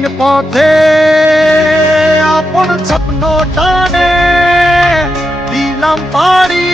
রঙিন পথে আপন স্বপ্ন টানে দিলাম পাড়ি।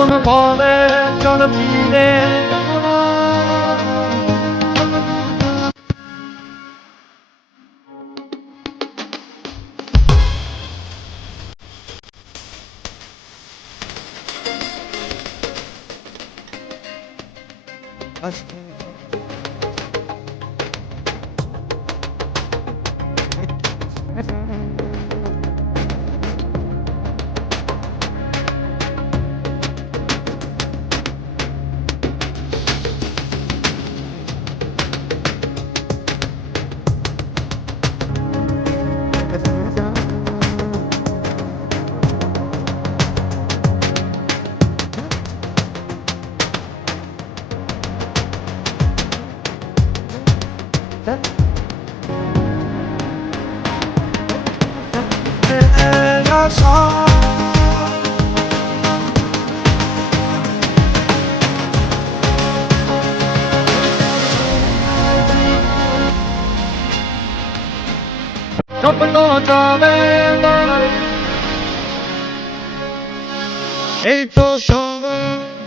꿈을 보내 저는 비네. 아쉽 네. 내려서 덮을로 잡을 날 일도 쇼를